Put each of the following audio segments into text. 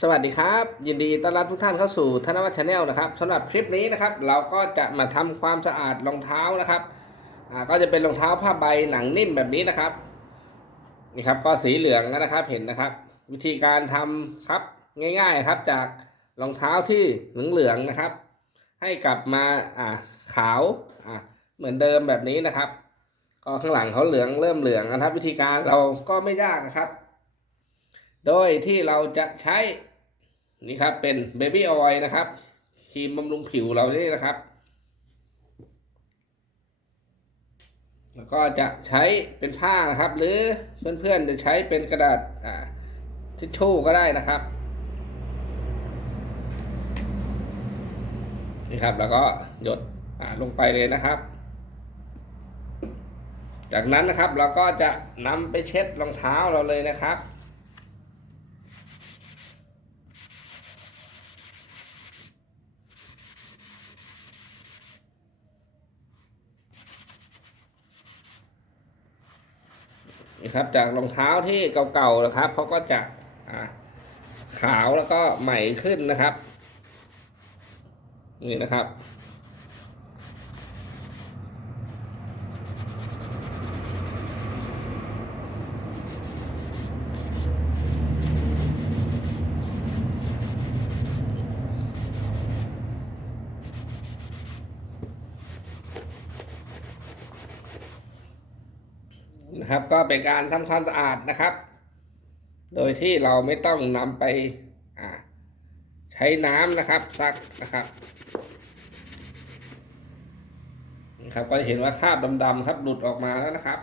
สวัสดีครับ ยินดีต้อนรับทุกท่านเข้าสู่ธนวัฒน์ชาแนลนะครับสำหรับคลิปนี้นะครับ เราก็จะมาทำความสะอาดรองเท้านะครับอ่าก็จะเป็นรองเท้าผ้าใบหนังนิ่มแบบนี้นะครับนี่ครับก็สีเหลืองนะครับเห็นนะครับ วิธีการทำครับง่าย ๆครับจากรองเท้าที่เหลืองๆนะครับ ให้กลับมาอ่าขาวอ่าเหมือนเดิมแบบนี้นะครับก็ข้างหลังเขาเหลืองเริ่มเหลืองนะครับ วิธีการเราก็ไม่ยากนะครับ โดยที่เราจะใช้นี่ครับเป็นเบบี้ออยล์นะครับครีมบำรุงผิวเรานี่นะครับ แล้วก็จะใช้เป็นผ้านะครับ หรือเพื่อนๆจะใช้เป็นกระดาษทิชชู่ก็ได้นะครับนี่ครับแล้วก็หยดลงไปเลยนะครับ จากนั้นนะครับเราก็จะนำไปเช็ดรองเท้าเราเลยนะครับ ครับ จากรองเท้าที่เก่าๆนะครับเขาก็จะขาวแล้วก็ใหม่ขึ้นนะครับ นี่นะครับ นะครับ ก็เป็นการทำความสะอาดนะครับ โดยที่เราไม่ต้องนำไปอ่าใช้น้ำนะครับซักนะครับนะครับก็จะเห็นว่าคราบดำๆครับหลุดออกมาแล้วนะครับ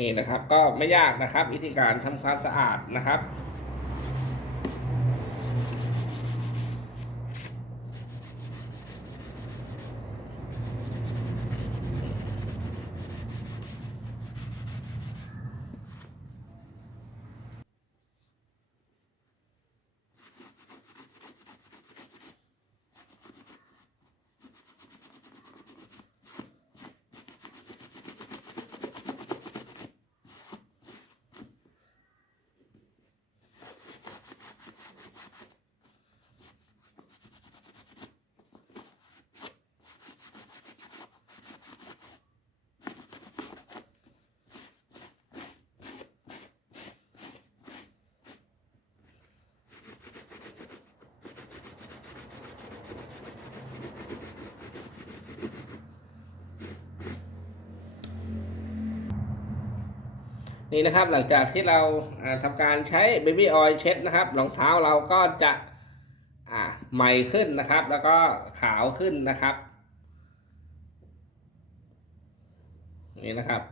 นี่นะครับ ก็ไม่ยากนะครับ วิธีการทำความสะอาดนะครับ นี่นะครับหลังจากที่เราอ่าทำการใช้ Baby Oil เช็ดนะครับรองเท้าเราก็จะอ่าใหม่ขึ้นนะครับ แล้วก็ขาวขึ้นนะครับ นี่นะครับ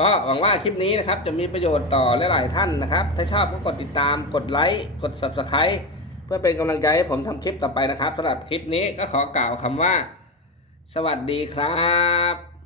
ก็หวังว่าคลิปนี้นะครับ จะมีประโยชน์ต่อหลายๆท่านนะครับ ถ้าชอบก็กดติดตามกดไลค์กด Subscribe เพื่อเป็นกำลังใจให้ผมทำคลิปต่อไปนะครับสำหรับคลิปนี้ก็ขอกล่าวคำว่า สวัสดีครับ